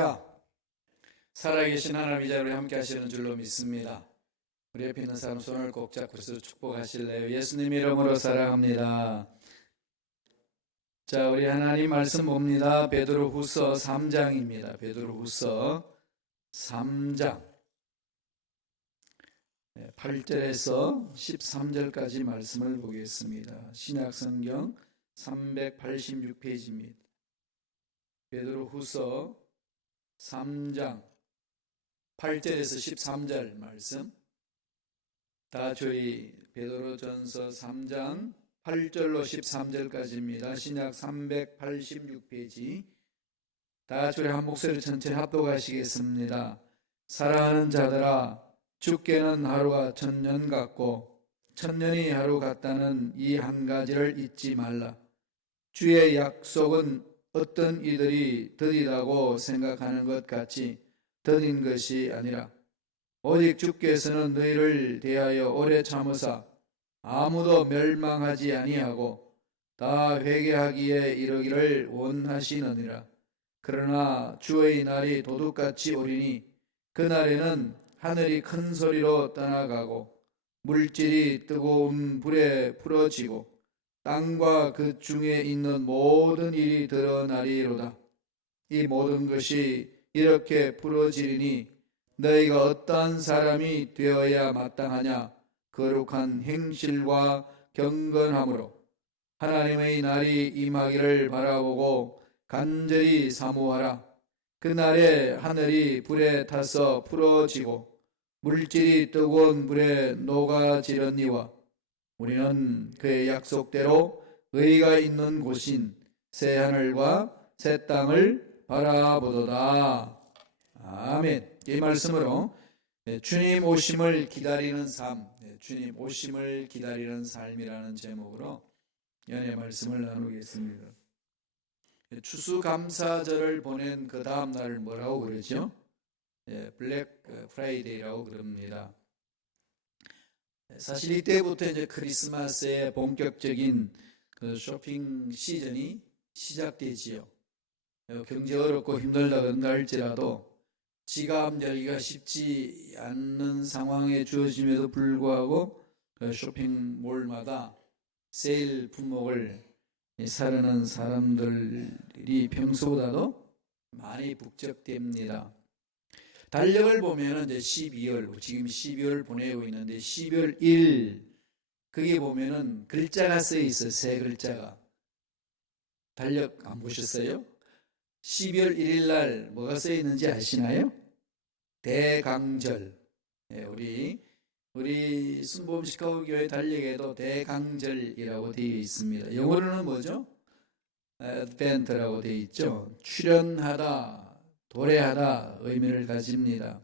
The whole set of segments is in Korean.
할렐루야. 살아계신 하나님 이자로 함께 하시는 줄로 믿습니다. 우리 옆에 있는 사람 손을 꼭 잡고서 축복하실래요? 예수님 이름으로 사랑합니다. 자, 우리 하나님 말씀 봅니다. 베드로후서 3장입니다. 베드로후서 3장 8절에서 13절까지 말씀을 보겠습니다. 신약성경 386페이지입니다. 베드로후서 3장 8절에서 13절 말씀, 다 저희 베드로전서 3장 8절로 13절까지입니다. 신약 386페이지, 다 저희 한 목소리 전체 합독하시겠습니다. 사랑하는 자들아, 주께는 하루가 천년 같고 천년이 하루 같다는 이 한 가지를 잊지 말라. 주의 약속은 어떤 이들이 더디다고 생각하는 것 같이 더딘 것이 아니라 오직 주께서는 너희를 대하여 오래 참으사 아무도 멸망하지 아니하고 다 회개하기에 이르기를 원하시느니라. 그러나 주의 날이 도둑같이 오리니 그날에는 하늘이 큰 소리로 떠나가고 물질이 뜨거운 불에 풀어지고 땅과 그 중에 있는 모든 일이 드러나리로다. 이 모든 것이 이렇게 풀어지리니 너희가 어떠한 사람이 되어야 마땅하냐? 거룩한 행실과 경건함으로 하나님의 날이 임하기를 바라보고 간절히 사모하라. 그날에 하늘이 불에 타서 풀어지고 물질이 뜨거운 불에 녹아지려니와 우리는 그의 약속대로 의가 있는 곳인 새 하늘과 새 땅을 바라보도다. 아멘. 이 말씀으로 주님 오심을 기다리는 삶, 주님 오심을 기다리는 삶이라는 제목으로 연애 말씀을 나누겠습니다. 추수감사절을 보낸 그 다음 날을 뭐라고 그러죠? 블랙 프라이데이라고 그럽니다. 사실 이때부터 이제 크리스마스의 본격적인 그 쇼핑 시즌이 시작되지요. 경제 어렵고 힘들다 그런다 할지라도 지갑 열기가 쉽지 않는 상황에 주어짐에도 불구하고 쇼핑몰마다 세일 품목을 사려는 사람들이 평소보다도 많이 북적됩니다. 달력을 보면은 이제 12월, 지금 12월 보내고 있는데 12월 1일, 거기 보면은 글자가 써 있어요. 세 글자가. 달력 안 보셨어요? 12월 1일 날 뭐가 써 있는지 아시나요? 대강절. 우리 순복음 시카고 교회 달력에도 대강절이라고 되어 있습니다. 영어로는 뭐죠? advent라고 되어 있죠. 출현하다, 도래하다 의미를 가집니다.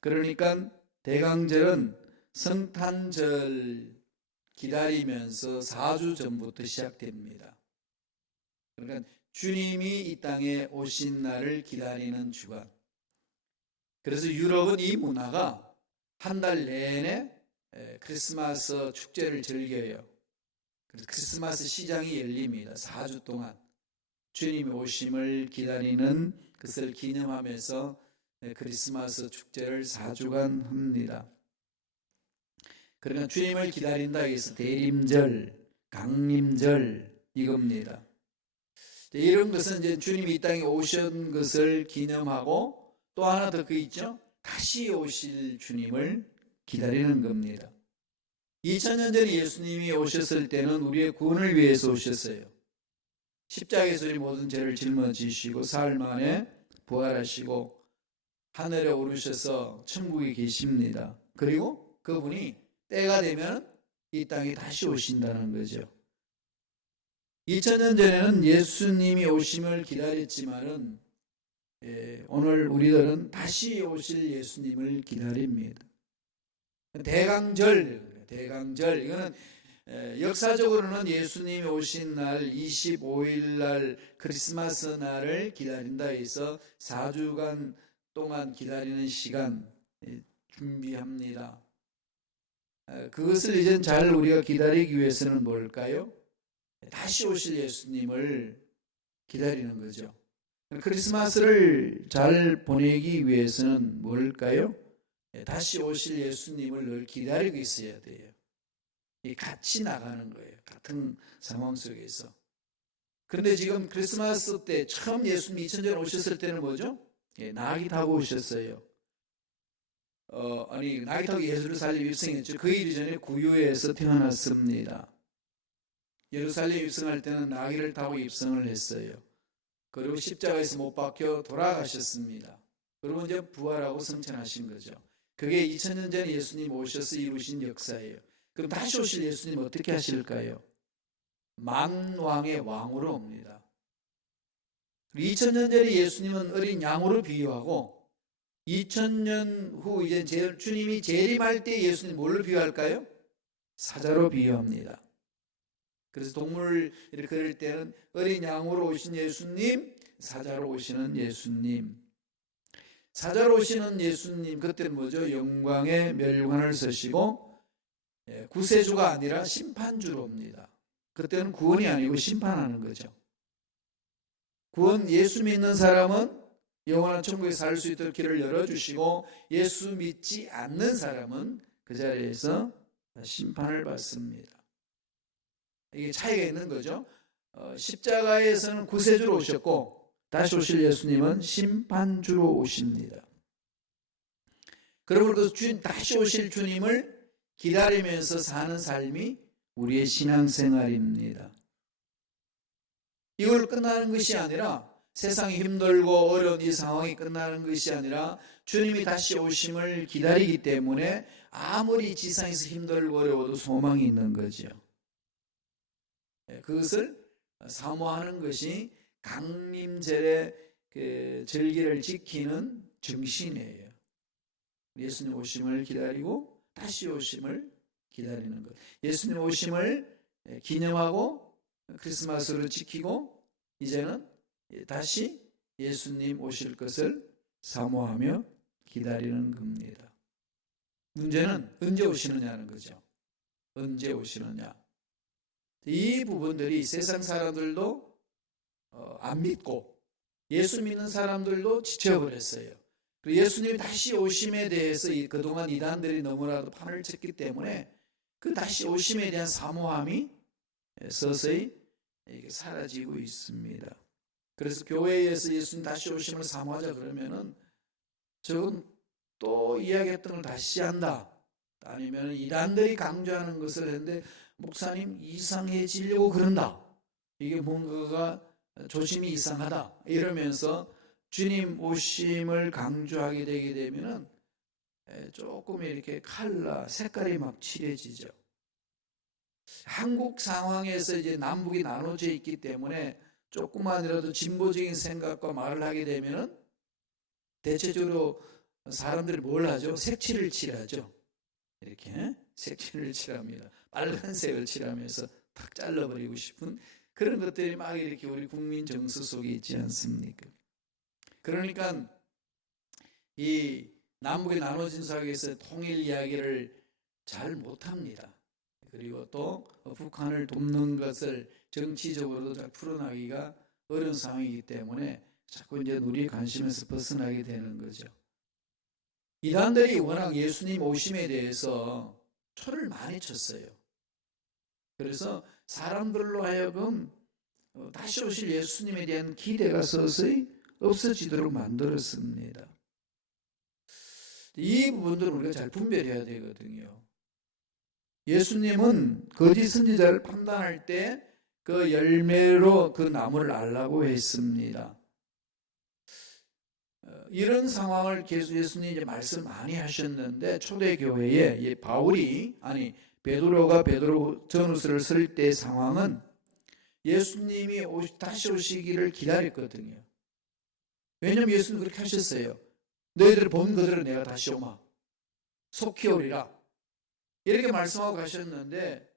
그러니까 대강절은 성탄절 기다리면서 4주 전부터 시작됩니다. 그러니까 주님이 이 땅에 오신 날을 기다리는 주간. 그래서 유럽은 이 문화가 한 달 내내 크리스마스 축제를 즐겨요. 그래서 크리스마스 시장이 열립니다. 4주 동안 주님이 오심을 기다리는 그것을 기념하면서 크리스마스 축제를 4주간 합니다. 그러니까 주님을 기다린다 해서 대림절, 강림절 이겁니다. 이런 것은 이제 주님이 이 땅에 오신 것을 기념하고 또 하나 더 그 있죠. 다시 오실 주님을 기다리는 겁니다. 2000년 전에 예수님이 오셨을 때는 우리의 구원을 위해서 오셨어요. 십자가에서 우리 모든 죄를 짊어지시고 사흘 만에 부활하시고 하늘에 오르셔서 천국에 계십니다. 그리고 그분이 때가 되면 이 땅에 다시 오신다는 거죠. 2000년 전에는 예수님이 오심을 기다렸지만은 오늘 우리들은 다시 오실 예수님을 기다립니다. 대강절 이거는 역사적으로는 예수님이 오신 날 25일 날 크리스마스 날을 기다린다 해서 4주간 동안 기다리는 시간 준비합니다. 그것을 이제 잘 우리가 기다리기 위해서는 뭘까요? 다시 오실 예수님을 기다리는 거죠. 크리스마스를 잘 보내기 위해서는 뭘까요? 다시 오실 예수님을 늘 기다리고 있어야 돼요. 같이 나가는 거예요. 같은 상황 속에서. 그런데 지금 크리스마스 때 처음 예수님 2000년 오셨을 때는 뭐죠? 나귀 타고 오셨어요. 나귀 타고 예루살렘 입성했죠. 그 일 이전에 구유에서 태어났습니다. 예루살렘 입성할 때는 나귀를 타고 입성을 했어요. 그리고 십자가에서 못 박혀 돌아가셨습니다. 그리고 이제 부활하고 승천하신 거죠. 그게 2000년 전에 예수님 오셔서 이루신 역사예요. 그럼 다시 오실 예수님 어떻게 하실까요? 만왕의 왕으로 옵니다. 2000년 전에 예수님은 어린 양으로 비유하고 2000년 후 이제 주님이 재림할 때 예수님 뭘로 비유할까요? 사자로 비유합니다. 그래서 동물을 이렇게 그릴 때는 어린 양으로 오신 예수님, 사자로 오시는 예수님. 사자로 오시는 예수님, 그때는 뭐죠? 영광의 멸관을 쓰시고 구세주가 아니라 심판주로 옵니다. 그때는 구원이 아니고 심판하는 거죠. 구원, 예수 믿는 사람은 영원한 천국에 살 수 있도록 길을 열어주시고 예수 믿지 않는 사람은 그 자리에서 심판을 받습니다. 이게 차이가 있는 거죠. 십자가에서는 구세주로 오셨고 다시 오실 예수님은 심판주로 오십니다. 그러므로 그 다시 오실 주님을 기다리면서 사는 삶이 우리의 신앙생활입니다. 이걸 끝나는 것이 아니라 세상이 힘들고 어려운 이 상황이 끝나는 것이 아니라 주님이 다시 오심을 기다리기 때문에 아무리 지상에서 힘들고 어려워도 소망이 있는 거죠. 그것을 사모하는 것이 강림절의 그 절기를 지키는 정신이에요. 예수님 오심을 기다리고 다시 오심을 기다리는 것. 예수님 오심을 기념하고 크리스마스를 지키고 이제는 다시 예수님 오실 것을 사모하며 기다리는 겁니다. 문제는 언제 오시느냐는 거죠. 언제 오시느냐. 이 부분들이 세상 사람들도 안 믿고 예수 믿는 사람들도 지쳐버렸어요. 그리고 예수님이 다시 오심에 대해서 그동안 이단들이 너무나도 판을 쳤기 때문에 그 다시 오심에 대한 사모함이 서서히 사라지고 있습니다. 그래서 교회에서 예수님 다시 오심을 사모하자 그러면은 저건 또 이야기했던 걸 다시 한다. 아니면 이단들이 강조하는 것을 했는데 목사님 이상해지려고 그런다. 이게 뭔가가 조심이 이상하다. 이러면서 주님 오심을 강조하게 되게 되면은 조금 이렇게 색깔이 막 칠해지죠. 한국 상황에서 이제 남북이 나눠져 있기 때문에 조금만이라도 진보적인 생각과 말을 하게 되면은 대체적으로 사람들이 뭘 하죠? 색칠을 칠하죠. 이렇게 색칠을 칠합니다. 빨간색을 칠하면서 탁 잘라버리고 싶은 그런 것들이 막 이렇게 우리 국민 정서 속에 있지 않습니까? 그러니까 이 남북이 나눠진 사회에서 통일 이야기를 잘 못합니다. 그리고 또 북한을 돕는 것을 정치적으로도 잘 풀어나기가 어려운 상황이기 때문에 자꾸 이제 우리의 관심에서 벗어나게 되는 거죠. 이단들이 워낙 예수님 오심에 대해서 초를 많이 쳤어요. 그래서 사람들로 하여금 다시 오실 예수님에 대한 기대가 서서히 없어지도록 만들었습니다. 이 부분들을 우리가 잘 분별해야 되거든요. 예수님은 거짓 선지자를 판단할 때 그 열매로 그 나무를 알라고 했습니다. 이런 상황을 계속 예수님이 이제 말씀 많이 하셨는데 초대교회에 베드로가 베드로 전후서를 쓸 때 상황은 예수님이 다시 오시기를 기다렸거든요. 왜냐하면 예수님 그렇게 하셨어요. 너희들을 본 그대로 내가 다시 오마 속히 오리라 이렇게 말씀하고 가셨는데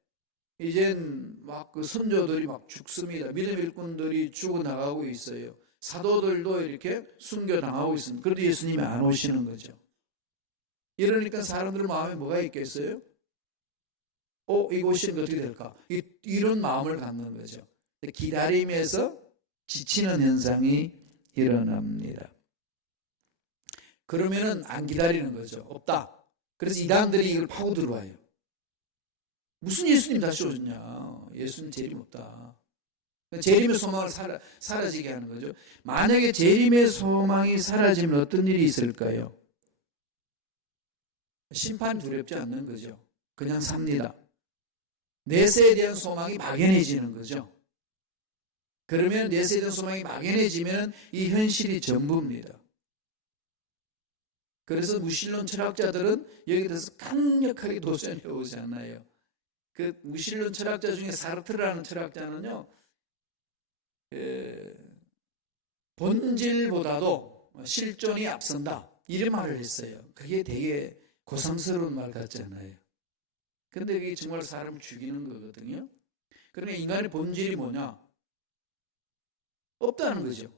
이젠 막 그 선조들이 막 죽습니다. 믿음 일꾼들이 죽어나가고 있어요. 사도들도 이렇게 순교당하고 있습니다. 그래도 예수님이 안 오시는 거죠. 이러니까 사람들 마음에 뭐가 있겠어요? 이거 오시면 어떻게 될까? 이런 마음을 갖는 거죠. 기다림에서 지치는 현상이 일어납니다. 그러면은 안 기다리는 거죠. 없다. 그래서 이단들이 이걸 파고 들어와요. 무슨 예수님 다시 오셨냐? 예수님 재림 없다. 재림의 소망을 사라지게 하는 거죠. 만약에 재림의 소망이 사라지면 어떤 일이 있을까요? 심판이 두렵지 않는 거죠. 그냥 삽니다. 내세에 대한 소망이 막연해지는 거죠. 그러면 내세에 대한 소망이 막연해지면 이 현실이 전부입니다. 그래서 무신론 철학자들은 여기에 대해서 강력하게 도전해 오잖아요. 그 무신론 철학자 중에 사르트르라는 철학자는요, 본질보다도 실존이 앞선다 이런 말을 했어요. 그게 되게 고상스러운 말 같잖아요. 근데 그게 정말 사람을 죽이는 거거든요. 그러니까 인간의 본질이 뭐냐? 없다는 거죠.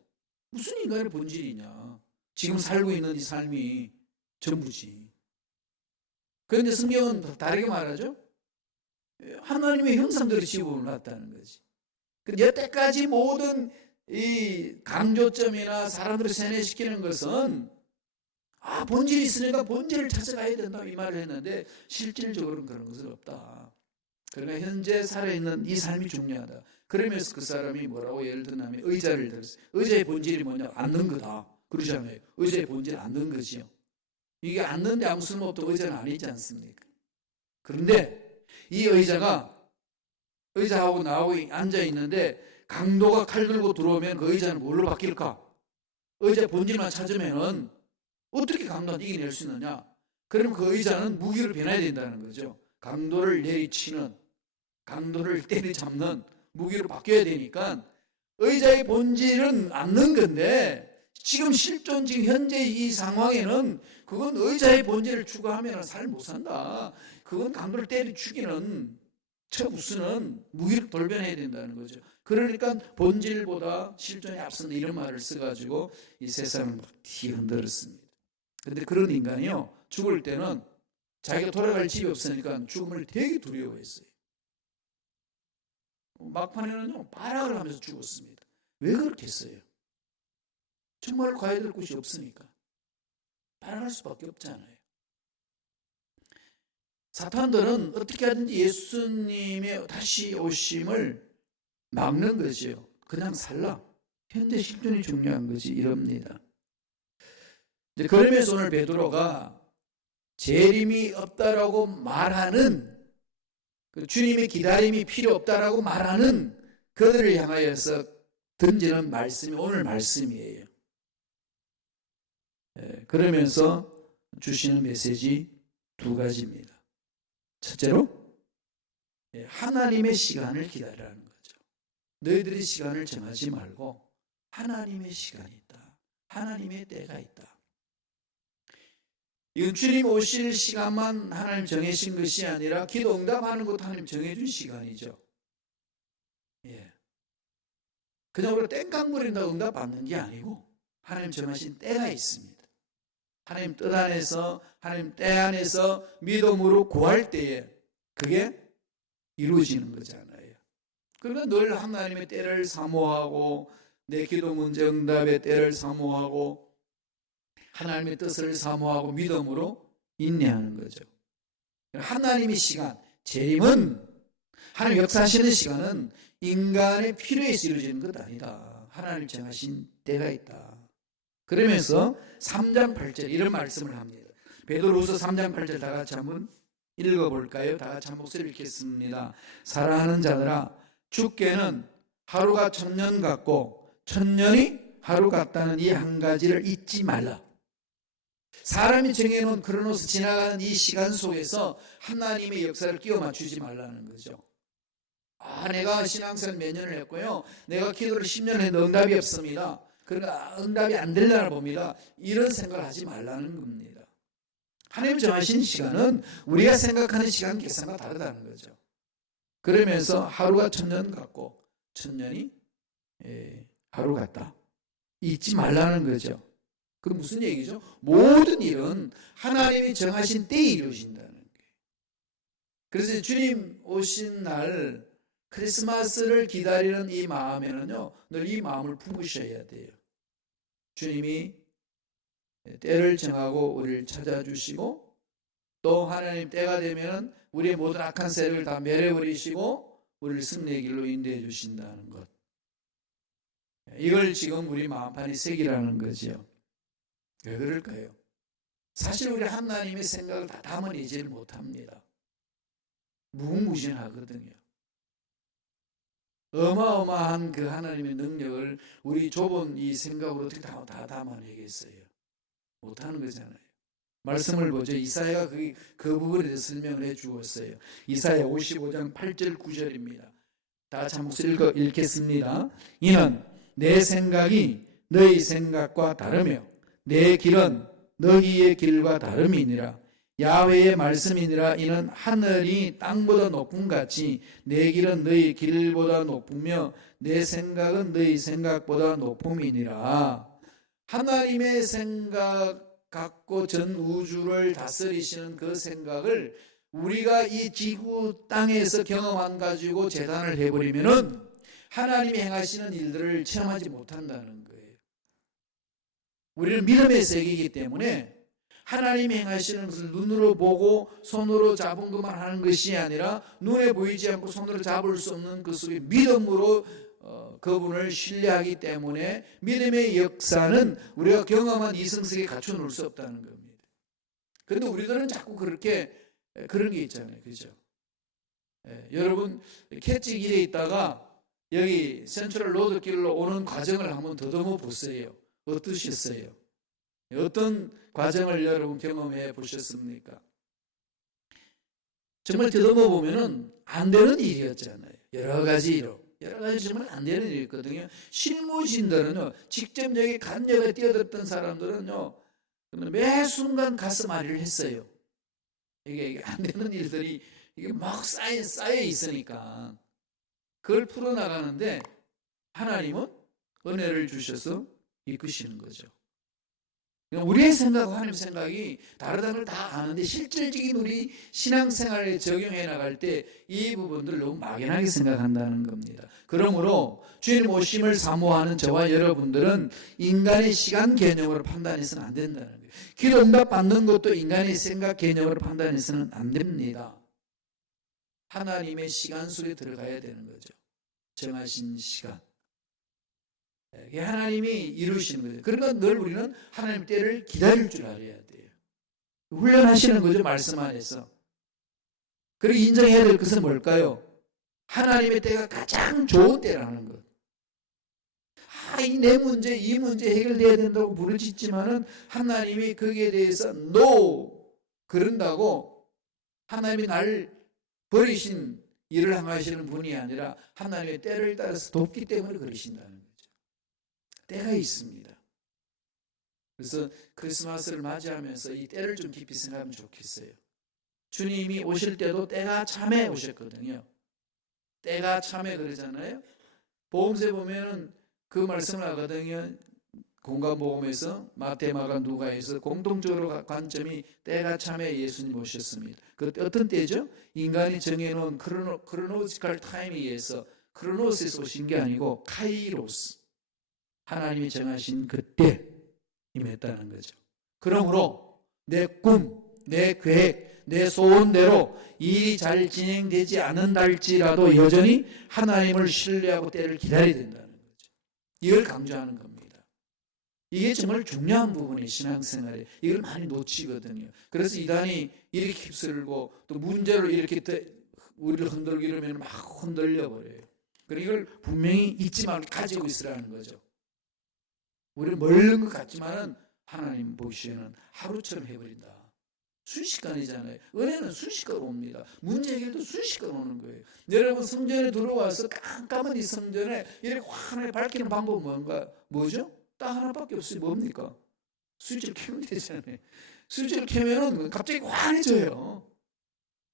무슨 인간의 본질이냐? 지금 살고 있는 이 삶이 전부지. 그런데 성경은 다르게 말하죠. 하나님의 형상대로 지음을 받았다는 거지. 여태까지 모든 이 강조점이나 사람들을 세뇌시키는 것은 본질이 있으니까 본질을 찾아가야 된다 이 말을 했는데 실질적으로는 그런 것은 없다. 그러나 현재 살아있는 이 삶이 중요하다. 그러면서 그 사람이 뭐라고 예를 들면 의자를 들었어요. 의자의 본질이 뭐냐? 앉는 거다. 그러잖아요. 의자의 본질은 앉는 거지요. 이게 앉는데 아무 쓸모없던 의자는 아니지 않습니까? 그런데 이 의자가 의자하고 나하고 앉아 있는데 강도가 칼 들고 들어오면 그 의자는 뭘로 바뀔까? 의자의 본질만 찾으면은 어떻게 강도한테 이겨낼 수 있느냐? 그러면 그 의자는 무기로 변해야 된다는 거죠. 강도를 내리치는, 강도를 때리잡는 무기로 바뀌어야 되니까 의자의 본질은 앉는 건데 지금 실존 지금 현재 이 상황에는 그건 의자의 본질을 추구하면 살 못 산다. 그건 강도를 때려 죽이는 쳐 부수는 무기로 돌변해야 된다는 거죠. 그러니까 본질보다 실존이 앞선다 이런 말을 써가지고 이 세상을 막 뒤흔들었습니다. 그런데 그런 인간이요 죽을 때는 자기가 돌아갈 집이 없으니까 죽음을 되게 두려워했어요. 막판에는요 발악을 하면서 죽었습니다. 왜 그렇게 했어요? 정말 가야 될 곳이 없으니까 발악할 수밖에 없잖아요. 사탄들은 어떻게 하든지 예수님의 다시 오심을 막는 거죠. 그냥 살라. 현재 실존이 중요한 거지 이럽니다. 그러면서 오늘 베드로가 재림이 없다라고 말하는 주님의 기다림이 필요 없다라고 말하는 그들을 향하여서 던지는 말씀이 오늘 말씀이에요. 그러면서 주시는 메시지 두 가지입니다. 첫째로 하나님의 시간을 기다리라는 거죠. 너희들이 시간을 정하지 말고 하나님의 시간이 있다. 하나님의 때가 있다. 이건 주님 오실 시간만 하나님 정해진 것이 아니라 기도 응답하는 것도 하나님 정해준 시간이죠. 그냥 우리가 땡깡 부린다고 응답 받는 게 아니고 하나님 정하신 때가 있습니다. 하나님 뜻 안에서 하나님 때 안에서 믿음으로 구할 때에 그게 이루어지는 거잖아요. 그러니까 늘 하나님의 때를 사모하고 내 기도 문제 응답의 때를 사모하고 하나님의 뜻을 사모하고 믿음으로 인내하는 거죠. 하나님의 시간, 재림은 하나님 역사하시는 시간은 인간의 필요에서 이루어지는 것 아니다. 하나님 정하신 때가 있다. 그러면서 3장 8절 이런 말씀을 합니다. 베드로후서 3장 8절 다 같이 한번 읽어볼까요? 다 같이 한 목소리 읽겠습니다. 사랑하는 자들아 주께는 하루가 1000년 같고 1000년이 하루 같다는 이 한 가지를 잊지 말라. 사람이 정해놓은 크로노스 지나가는 이 시간 속에서 하나님의 역사를 끼워 맞추지 말라는 거죠. 내가 신앙생활 몇 년을 했고요. 내가 기도를 10년 했는데 응답이 없습니다. 그러니까 응답이 안 되려나 봅니다. 이런 생각을 하지 말라는 겁니다. 하나님 정하신 시간은 우리가 생각하는 시간 계산과 다르다는 거죠. 그러면서 하루가 1000년 같고 1000년이 하루 같다. 잊지 말라는 거죠. 그 무슨 얘기죠? 모든 일은 하나님이 정하신 때에 이루어진다는 거예요. 그래서 주님 오신 날 크리스마스를 기다리는 이 마음에는요 늘 이 마음을 품으셔야 돼요. 주님이 때를 정하고 우리를 찾아주시고, 또 하나님 때가 되면 우리의 모든 악한 세력을 다 멸해버리시고 우리를 승리의 길로 인도해 주신다는 것, 이걸 지금 우리 마음판에 새기라는 거죠. 왜 그럴까요? 사실 우리 하나님의 생각을 다 담아내지를 못합니다. 무궁무진하거든요. 어마어마한 그 하나님의 능력을 우리 좁은 이 생각으로 어떻게 다 담아내겠어요? 못하는 거잖아요. 말씀을 보죠. 이사야가 그 부분에 대해서 설명을 해 주었어요. 이사야 55장 8절 9절입니다. 다 같이 한 목소리 읽겠습니다. 이는 내 생각이 너희 생각과 다르며 내 길은 너희의 길과 다름이니라. 야훼의 말씀이니라. 이는 하늘이 땅보다 높음 같이 내 길은 너희 길보다 높으며 내 생각은 너희 생각보다 높음이니라. 하나님의 생각 갖고 전 우주를 다스리시는 그 생각을 우리가 이 지구 땅에서 경험한 가지고 재단을 해버리면은 하나님이 행하시는 일들을 체험하지 못한다는 거예요. 우리는 믿음의 세계이기 때문에 하나님이 행하시는 것을 눈으로 보고 손으로 잡은 것만 하는 것이 아니라 눈에 보이지 않고 손으로 잡을 수 없는 그 속에 믿음으로 그분을 신뢰하기 때문에 믿음의 역사는 우리가 경험한 이성석에 갖춰 놓을 수 없다는 겁니다. 그런데 우리들은 자꾸 그렇게 그런 게 있잖아요. 그죠? 여러분 캐치 길에 있다가 여기 센트럴 로드 길로 오는 과정을 한번 더듬어 보세요. 어떠셨어요? 어떤 과정을 여러분 경험해 보셨습니까? 정말 더듬어 보면은 안 되는 일이었잖아요. 여러 가지 정말 안 되는 일이었거든요. 실무진들은요, 직접 여기 간여에 뛰어들었던 사람들은요, 매 순간 가슴 앓이를 했어요. 이게 안 되는 일들이 이게 막 쌓여 있으니까 그걸 풀어나가는데 하나님은 은혜를 주셔서 이끄시는 거죠. 우리의 생각과 하나님 생각이 다르다는 걸 다 아는데 실질적인 우리 신앙생활에 적용해 나갈 때 이 부분들을 너무 막연하게 생각한다는 겁니다. 그러므로 주님 오심을 사모하는 저와 여러분들은 인간의 시간 개념으로 판단해서는 안 된다는 거예요. 기도 응답 받는 것도 인간의 생각 개념으로 판단해서는 안 됩니다. 하나님의 시간 속에 들어가야 되는 거죠. 정하신 시간. 하나님이 이루시는 거죠. 그러니까 늘 우리는 하나님 때를 기다릴 줄 알아야 돼요. 훈련하시는 거죠. 말씀 안에서. 그리고 인정해야 될 것은 뭘까요? 하나님의 때가 가장 좋은 때라는 것. 내 문제, 이 문제 해결돼야 된다고 부르짖지만은 하나님이 거기에 대해서 no 그런다고 하나님이 날 버리신 일을 행하시는 분이 아니라 하나님의 때를 따라서 돕기 때문에 그러신다는 거죠. 때가 있습니다. 그래서 크리스마스를 맞이하면서 이 때를 좀 깊이 생각하면 좋겠어요. 주님이 오실 때도 때가 참에 오셨거든요. 때가 참에 그러잖아요. 복음서에 보면은 그 말씀을 하거든요. 공간복음에서 마태, 마가, 누가에서 공통적으로 관점이 때가 참에 예수님 오셨습니다. 그 어떤 때죠? 인간이 정해놓은 크로노지컬 타임에 의해서 크로노스에서 오신 게 아니고 카이로스, 하나님이 정하신 그때 임했다는 거죠. 그러므로 내 꿈, 내 계획, 내 소원대로 일이 잘 진행되지 않는달지라도 여전히 하나님을 신뢰하고 때를 기다려야 된다는 거죠. 이걸 강조하는 겁니다. 이게 정말 중요한 부분이 신앙생활에 이걸 많이 놓치거든요. 그래서 이단이 이렇게 휩쓸고 또 문제로 이렇게 우리를 흔들고 이러면 막 흔들려 버려요. 그리고 이걸 분명히 잊지 말고 가지고 있으라는 거죠. 우리는 멀는 것 같지만은 하나님 보시에는 하루처럼 해버린다. 순식간이잖아요. 은혜는 순식간 옵니다. 문제 해결도 순식간 오는 거예요. 여러분 성전에 들어와서 깜깜한 이 성전에 이렇게 환하게 밝히는 방법은 뭐죠? 딱 하나밖에 없어요. 뭡니까? 스위치를 켜면 되잖아요. 스위치를 켜면은 갑자기 환해져요.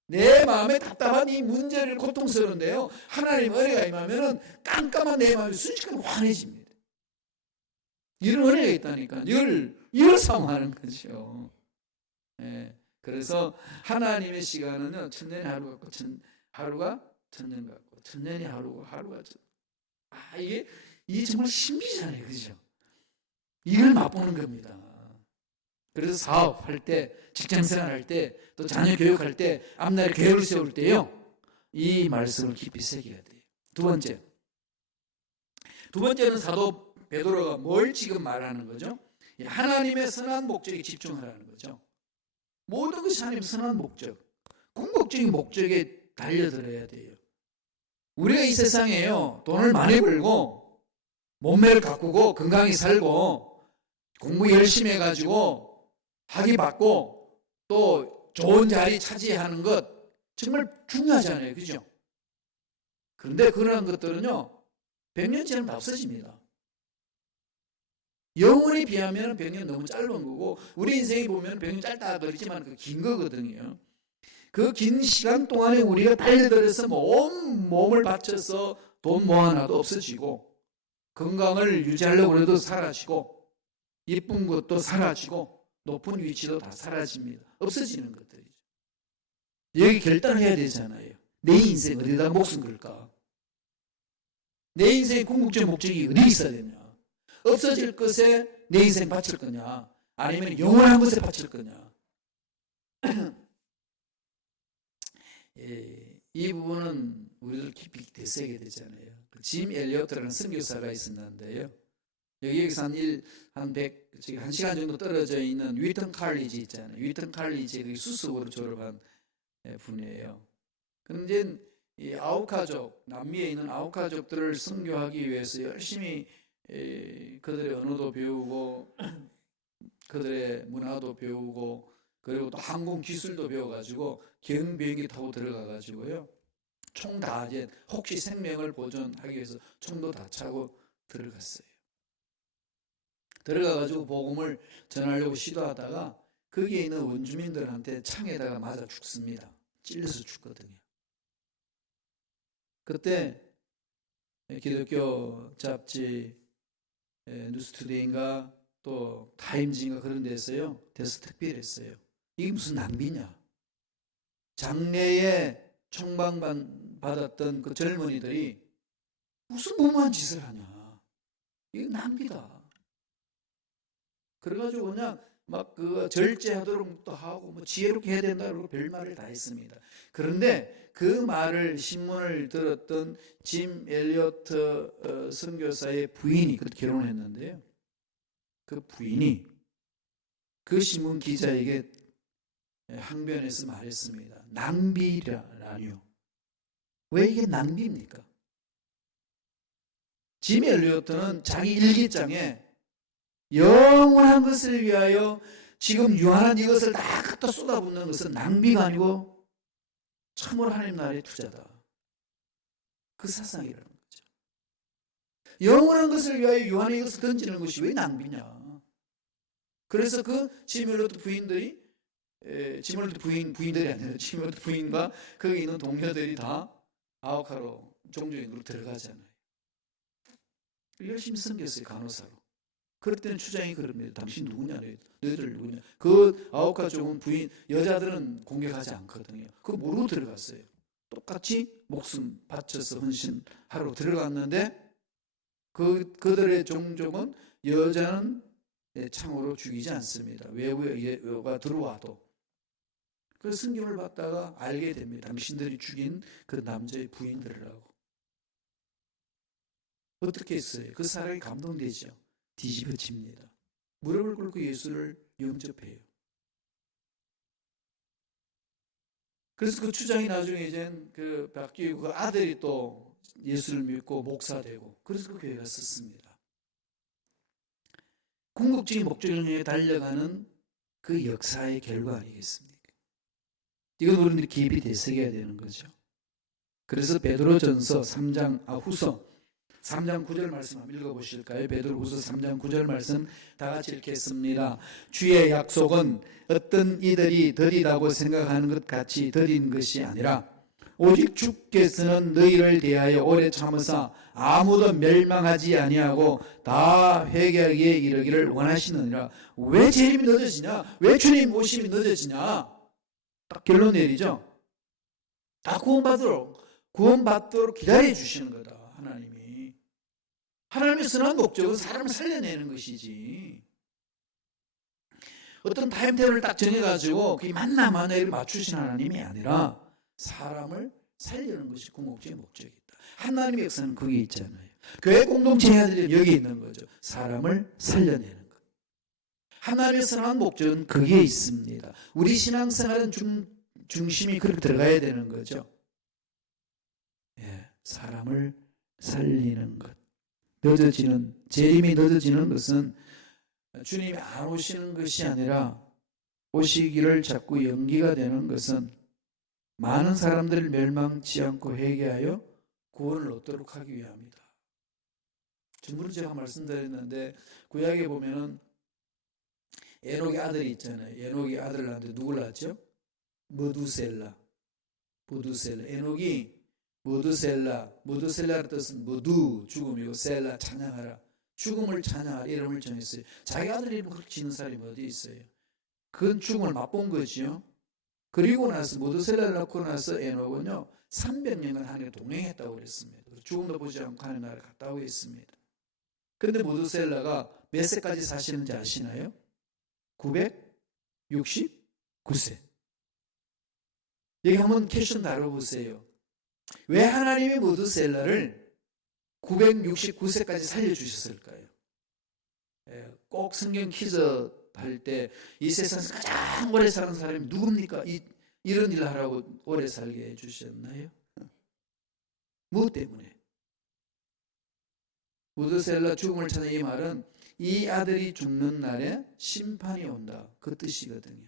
내 마음에 답답한 이 문제를 고통스러운데요. 하나님 은혜가 임하면은 깜깜한 내 마음이 순식간에 환해집니다. 이런 은혜가 있다니까. 이걸 사모하는 거죠. 예. 그래서 하나님의 시간은요, 천년이 하루 같고, 하루가 천년 같고, 천년이 하루고, 하루가 이게 정말 신비잖아요. 그죠? 이걸 맛보는 겁니다. 그래서 사업할 때, 직장생활할 때, 또 자녀 교육할 때, 앞날에 계획을 세울 때요, 이 말씀을 깊이 새겨야 돼요. 두 번째는 사도 베드로가 뭘 지금 말하는 거죠? 하나님의 선한 목적에 집중하라는 거죠. 모든 것이 하나님의 선한 목적, 궁극적인 목적에 달려들어야 돼요. 우리가 이 세상에요, 돈을 많이 벌고 몸매를 가꾸고 건강히 살고 공부 열심히 해가지고 학위 받고 또 좋은 자리 차지하는 것 정말 중요하잖아요. 그죠? 그런데 그런 것들은요, 100년 지나면 다 없어집니다. 영원에 비하면 100년 너무 짧은 거고, 우리 인생이 보면 100년 짧다 그러지만 그 긴 거거든요. 그 긴 시간 동안에 우리가 달려들어서 온 몸을 바쳐서 돈 모아놔도 없어지고, 건강을 유지하려고 해도 사라지고, 이쁜 것도 사라지고, 높은 위치도 다 사라집니다. 없어지는 것들이죠. 여기 결단을 해야 되잖아요. 내 인생 어디다가 목숨 걸까? 내 인생의 궁극적 목적이 어디 있어야 되냐? 없어질 것에 내 인생 바칠 거냐? 아니면 영원한 것에 바칠 거냐? 이 부분은 우리들 깊이 되새겨야 되잖아요. 짐 엘리어트라는 선교사가 있었는데요. 여기에서 한 1시간 정도 떨어져 있는 윌턴 칼리지 있잖아요. 윌턴 칼리지 수석으로 졸업한 분이에요. 그런데 이 아웃가족, 남미에 있는 아웃가족들을 선교하기 위해서 열심히 그들의 언어도 배우고 그들의 문화도 배우고 그리고 또 항공 기술도 배워가지고 경비행기 타고 들어가가지고요, 총 다 이제 혹시 생명을 보존하기 위해서 총도 다 차고 들어갔어요. 들어가가지고 복음을 전하려고 시도하다가 거기에 있는 원주민들한테 창에다가 맞아 죽습니다. 찔려서 죽거든요. 그때 기독교 잡지 뉴스투데이인가 또 타임즈인가 그런 데서요, 특별했어요. 이게 무슨 낭비냐? 장래에 총방받았던 그 젊은이들이 무슨 무모한 짓을 하냐? 이게 낭비다. 그래가지고 그냥 막 그 절제하도록 또 하고 뭐 지혜롭게 해야 된다 그러고 별말을 다 했습니다. 그런데 그 말을 신문을 들었던 짐 엘리어트 선교사의 부인이 그 결혼을 했는데요, 그 부인이 그 신문 기자에게 항변해서 말했습니다. 낭비라뇨. 왜 이게 낭비입니까? 짐 엘리어트는 자기 일기장에 영원한 것을 위하여 지금 유한한 이것을 다 갖다 쏟아붓는 것은 낭비가 아니고 참으로 하나님 나라의 투자다. 그 사상이라는 거죠. 영원한 것을 위하여 유한한 이것을 던지는 것이 왜 낭비냐. 그래서 그 짐 엘리어트 부인들이 짐 엘리어트 부인들이 아니라 짐 엘리어트 부인과 거기 있는 동료들이 다 아우카로 종교인으로 들어가잖아요. 열심히 섬겼어요, 간호사로. 그럴 때는 추장이 그럽니다. 당신 누구냐? 너희들 누구냐? 그 아우카족은 부인, 여자들은 공격하지 않거든요. 그거 모르고 들어갔어요. 똑같이 목숨 바쳐서 헌신하러 들어갔는데 그들의 종족은 여자는 창으로 죽이지 않습니다. 외부가 들어와도. 그래서 승김을 받다가 알게 됩니다. 당신들이 죽인 그 남자의 부인들이라고. 어떻게 했어요? 그 사람이 감동되죠. 뒤집어집니다. 무릎을 꿇고 예수를 영접해요. 그래서 그 추장이 나중에 이제 그 바뀌고 그 아들이 또 예수를 믿고 목사되고, 그래서 그 교회가 썼습니다. 궁극적인 목적을 향해 달려가는 그 역사의 결과 아니겠습니까? 이건 우리들이 깊이 되새겨야 되는 거죠. 그래서 베드로전서 후서 3장 9절 말씀 한번 읽어보실까요? 베드로후서 3장 9절 말씀 다 같이 읽겠습니다. 주의 약속은 어떤 이들이 더디다고 생각하는 것 같이 더딘 것이 아니라 오직 주께서는 너희를 대하여 오래 참으사 아무도 멸망하지 아니하고 다 회개하기에 이르기를 원하시느니라. 왜 재림이 늦어지냐? 왜 주님 오심이 늦어지냐? 딱 결론 내리죠. 다 구원받도록 기다려 주시는 거다, 하나님이. 하나님의 선한 목적은 사람을 살려내는 것이지, 어떤 타임테이블을 딱 정해가지고 그 만나 만나를 맞추신 하나님이 아니라 사람을 살리는 것이 궁극적인 목적이다. 하나님의 역사는 거기에 있잖아요. 교회 공동체 해야 될 일은 여기 있는 거죠. 사람을 살려내는 것. 하나님의 선한 목적은 거기에 있습니다. 우리 신앙생활은 중심이 그렇게 들어가야 되는 거죠. 예, 사람을 살리는 것. 재림이 늦어지는 것은 주님이 안 오시는 것이 아니라 오시기를 자꾸 연기가 되는 것은 많은 사람들을 멸망치 않고 회개하여 구원을 얻도록 하기 위함이다. 전부터 제가 말씀드렸는데 구약에 보면은 에녹의 아들이 있잖아요. 에녹의 아들을 낳는데 누굴 낳았죠? 머두셀라. 에녹이 머두셀라의 뜻은 머두 죽음이고 셀라 찬양하라. 죽음을 찬양하라 이름을 정했어요. 자기 아들 이름 그렇게 지는 사람이 어디 있어요? 그건 죽음을 맛본 거지요. 그리고 나서 머두셀라를 낳고 나서 에녹은요 300년간 하늘에 동행했다고 그랬습니다. 죽음도 보지 않고 하늘 나라에 갔다고 했습니다. 그런데 머두셀라가 몇 세까지 사시는지 아시나요? 969세. 여기 한번 퀘스천 다뤄보세요. 왜 하나님이 머두셀라를 969세까지 살려주셨을까요? 꼭 성경 퀴즈 할 때 이 세상에서 가장 오래 사는 사람이 누굽니까? 이런 일을 하라고 오래 살게 해주셨나요? 무엇 때문에? 머두셀라 죽음을 찾는 이 말은 이 아들이 죽는 날에 심판이 온다. 그 뜻이거든요.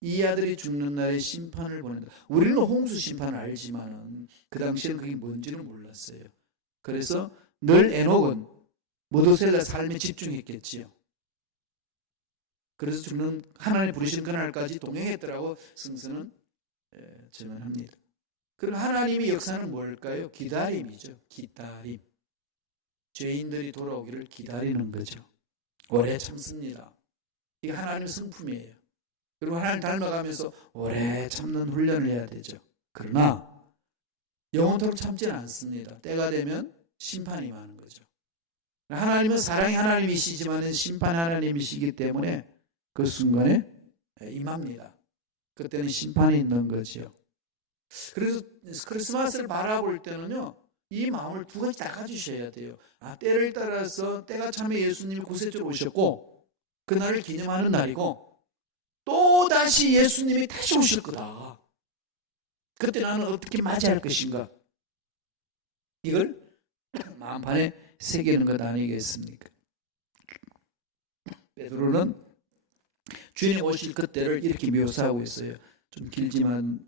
이 아들이 죽는 날에 심판을 보낸다. 우리는 홍수 심판을 알지만 그 당시에는 그게 뭔지는 몰랐어요. 그래서 늘 에녹은 머두셀라 삶에 집중했겠지요. 그래서 죽는 하나님 부르시는 그날까지 동행했더라고 성서는 증언합니다. 그럼 하나님의 역사는 뭘까요? 기다림이죠. 기다림. 죄인들이 돌아오기를 기다리는 거죠. 오래 참습니다. 이게 하나님의 성품이에요. 그리고 하나님 닮아가면서 오래 참는 훈련을 해야 되죠. 그러나 영원토록 참지는 않습니다. 때가 되면 심판이 많은 거죠. 하나님은 사랑의 하나님이시지만 심판 하나님이시기 때문에 그 순간에 임합니다. 그때는 심판이 있는 거죠. 그래서 크리스마스를 바라볼 때는요, 이 마음을 두 가지 다 가지셔야 돼요. 때를 따라서 때가 참에 예수님이 구세주로 오셨고 그날을 기념하는 날이고 또 다시 예수님이 다시 오실 거다. 그때 나는 어떻게 맞이할 것인가? 이걸 마음판에 새기는 것 아니겠습니까? 베드로는 주님 오실 그때를 이렇게 묘사하고 있어요. 좀 길지만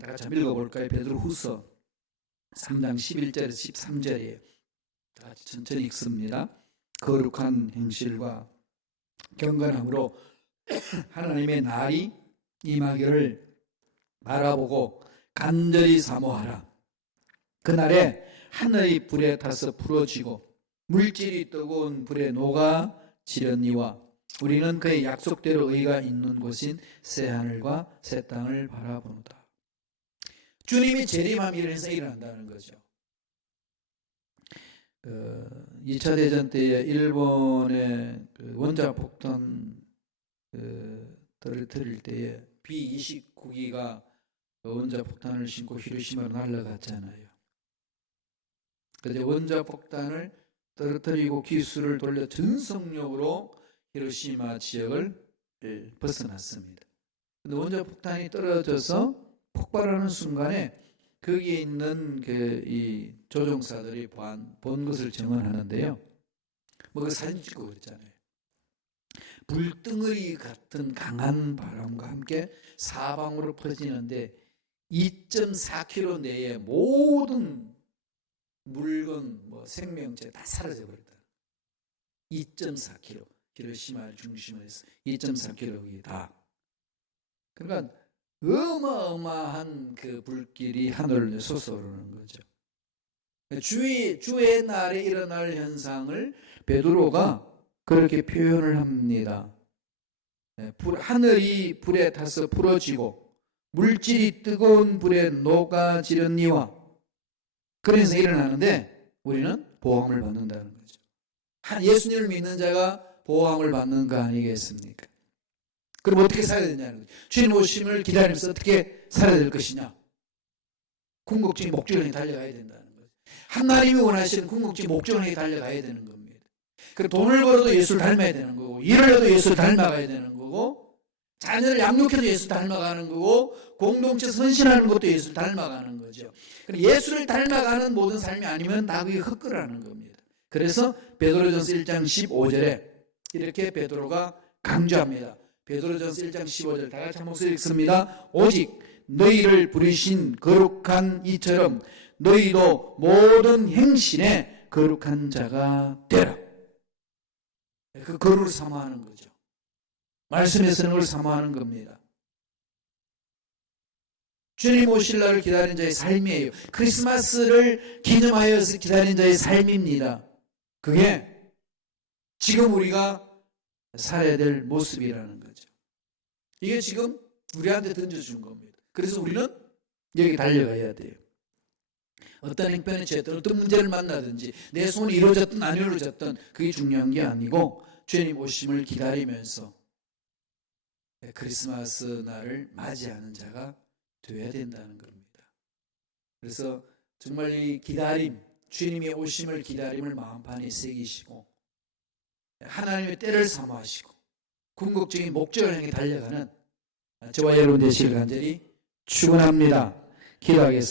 다 같이 읽어볼까요? 베드로 후서 3장 11절에서 13절이에요. 다 같이 천천히 읽습니다. 거룩한 행실과 경건함으로 하나님의 날이 임하기를 바라보고 간절히 사모하라. 그날에 하늘이 불에 타서 부러지고 물질이 뜨거운 불에 녹아 지렸니와 우리는 그의 약속대로 의가 있는 곳인 새하늘과 새 땅을 바라보노다. 주님이 재림함 이래서 일어난다는 거죠. 2차 대전 때에 일본의 원자폭탄 떨어뜨릴 때에 B-29기가 원자폭탄을 싣고 히로시마로 날아갔잖아요. 그래서 원자폭탄을 떨어뜨리고 기술을 돌려 전속력으로 히로시마 지역을 벗어났습니다. 근데 원자폭탄이 떨어져서 폭발하는 순간에 거기에 있는 이 조종사들이 본 것을 증언하는데요. 그 사진 찍고 그랬잖아요. 불덩어리 같은 강한 바람과 함께 사방으로 퍼지는데 2.4km 내에 모든 물건, 생명체 다 사라져 버렸다. 2.4km. 히로시마를 중심으로 해서 2.4km 다. 그러니까 어마어마한 그 불길이 하늘을 솟아오르는 거죠. 주의 날에 일어날 현상을 베드로가 그렇게 표현을 합니다. 하늘이 불에 타서 부러지고 물질이 뜨거운 불에 녹아지렸니와 그래서 일어나는데 우리는 보호함을 받는다는 거죠. 예수님을 믿는 자가 보호함을 받는 거 아니겠습니까? 그럼 어떻게 살아야 되냐는 거죠. 주님 오심을 기다리면서 어떻게 살아야 될 것이냐. 궁극적인 목적을 향해 달려가야 된다는 거죠. 하나님이 원하시는 궁극적인 목적을 향해 달려가야 되는 겁니다. 그리고 돈을 벌어도 예수를 닮아야 되는 거고, 일을 해도 예수를 닮아가야 되는 거고, 자녀를 양육해도 예수를 닮아가는 거고, 공동체 선신하는 것도 예수를 닮아가는 거죠. 예수를 닮아가는 모든 삶이 아니면 다 그게 헛거라는 겁니다. 그래서 베드로전서 1장 15절에 이렇게 베드로가 강조합니다. 베드로전서 1장 15절 다 같이 한 목소리 읽습니다. 오직 너희를 부르신 거룩한 이처럼 너희도 모든 행실에 거룩한 자가 되라. 그 거룩을 사모하는 거죠. 말씀에 쓰는 걸 사모하는 겁니다. 주님 오실 날을 기다린 자의 삶이에요. 크리스마스를 기념하여서 기다린 자의 삶입니다. 그게 지금 우리가 살아야 될 모습이라는 거죠. 이게 지금 우리한테 던져준 겁니다. 그래서 우리는 여기 달려가야 돼요. 어떤 행편에 취했든 어떤 문제를 만나든지 내 손이 이루어졌든 안 이루어졌든 그게 중요한 게 아니고 주님 오심을 기다리면서 크리스마스 날을 맞이하는 자가 되어야 된다는 겁니다. 그래서 정말 이 기다림, 주님의 오심을 기다림을 마음판에 새기시고 하나님의 때를 사모하시고 궁극적인 목적을 향해 달려가는 저와 여러분 되시길 간절히 축원합니다. 기도하겠습니다.